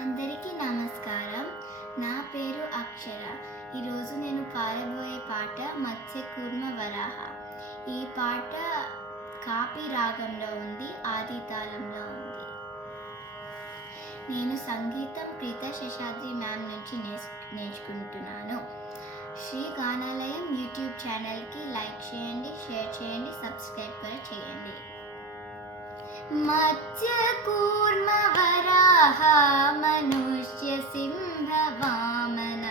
అందరికీ నమస్కారం. నా పేరు అక్షర. ఈరోజు నేను పాడబోయే పాట మత్స్యకూర్మ వరాహ. ఈ పాట కాపి రాగంలో ఉంది, ఆది తాళంలో ఉంది. నేను సంగీతం ప్రీత శేషాద్రి మ్యామ్ నుంచి నేర్చుకుంటున్నాను. శ్రీ గానాలయం యూట్యూబ్ ఛానల్కి లైక్ చేయండి, షేర్ చేయండి, సబ్స్క్రైబ్ కూడా చేయండి. మత్స్యకూర్మ వరాహ మనుష్య సింహ వామన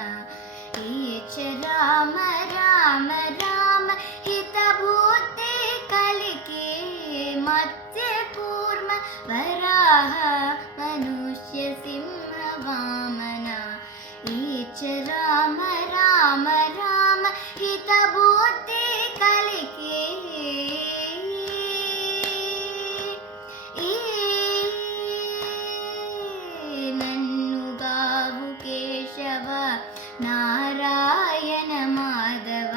ఈచ రామ రామ రామ హితబుద్ధి కలికి మత్స్యకూర్మ వరాహ మనుష్య సింహ వామన ఈచ రామ రామ రామ హితబుద్ధి కలికి నారాయణ మాధవ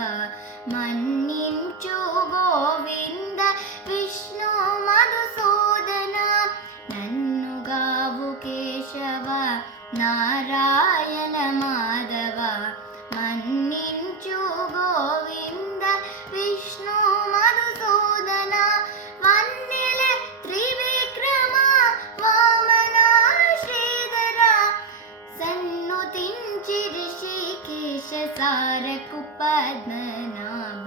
మన్నించు గోవింద విష్ణు మధుసూదన నన్ను గావు కేశవ నారాయణ మాధవ మన్నించు గోవింద విష్ణు మధుసూదన వన్నెల త్రివిక్రమ వామన శ్రీధర సన్నుతించి ఋషికేశ సారకు పద్మనాభ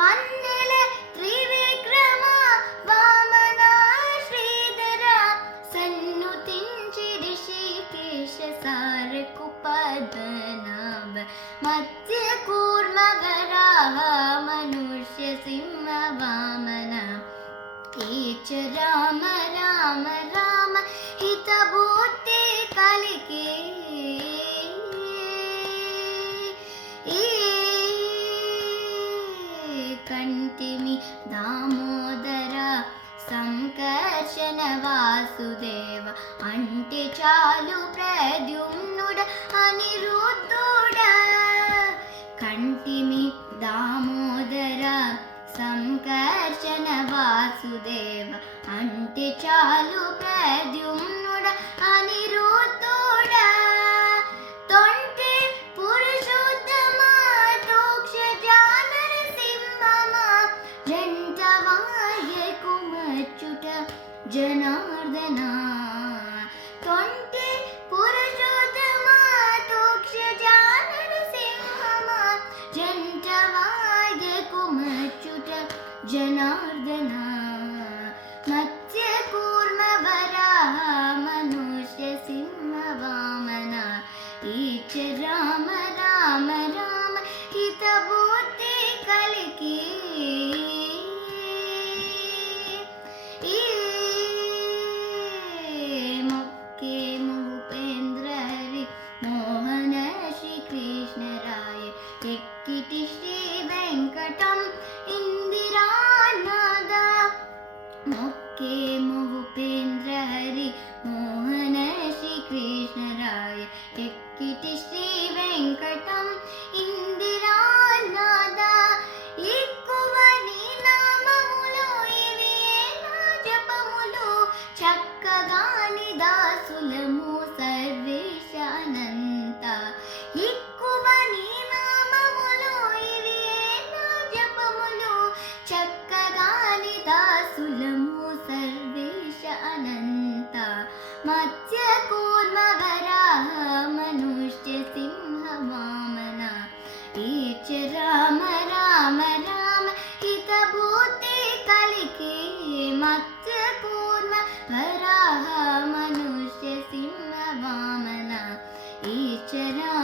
వన్నెల త్రివిక్రమ వామన శ్రీధర సన్నుతించి ఋషికేశ సారకు పద్మనాభ మత్స్యకూర్మ వరాహ మనుష్య సింహ వామన ఈచ రామ రామ రామ హితబుద్ధి కలికి కంటిమి దామోదర సంకర్షణ వాసుదేవ అంటే చాలు ప్రద్యుమ్నుడ అనిరుద్ధుడ కంటిమి దామోదర సంకర్షణ వాసుదేవ అంటే చాలు ప్రద్యుమ్నుడ అనిరుద్ధుడ తొంటి పురుషోత్తమ దోక్ష జానర సింహమ జంటవాయకు మచ్చుట జనార్దన తొంటి పురుషోత్తమ దోక్ష జానర సింహమ జంటవాయకు మచ్చుట జనార్దన మత్స్యకూర్మ వరాహ మనుష్య సింహ వామన ఈచ రామ రామ రామ హితబుద్ధి కలికి మొక్కే భూపేంద్ర హరి మోహన శ్రీ కృష్ణ రాయ ఎక్కిటి శ్రీ వెంకటం ఇందిరానాథ మొక్కే భూపేంద్ర హరి మోహన శ్రీ కృష్ణ రాయ ఎక్కిటి శ్రీ వెంకటం ఇందిరానాథ ఎక్కువ నీ నామములు ఇవి నా జపములు చక్కగాని దాసులము సర్వేశానంత ఎక్కువ నీ నామములు ఇవి నా జపములు చక్కగాని దాసులము సర్వేశ అనంత మత్స్యకూర్మ వరాహ మనుష్య సింహ వామన ఈచ రామ రామ రామ హితబుద్ధి కలికి మత్స్యకూర్మ వరాహ మనుష్య సింహ వామన ఈచ రామ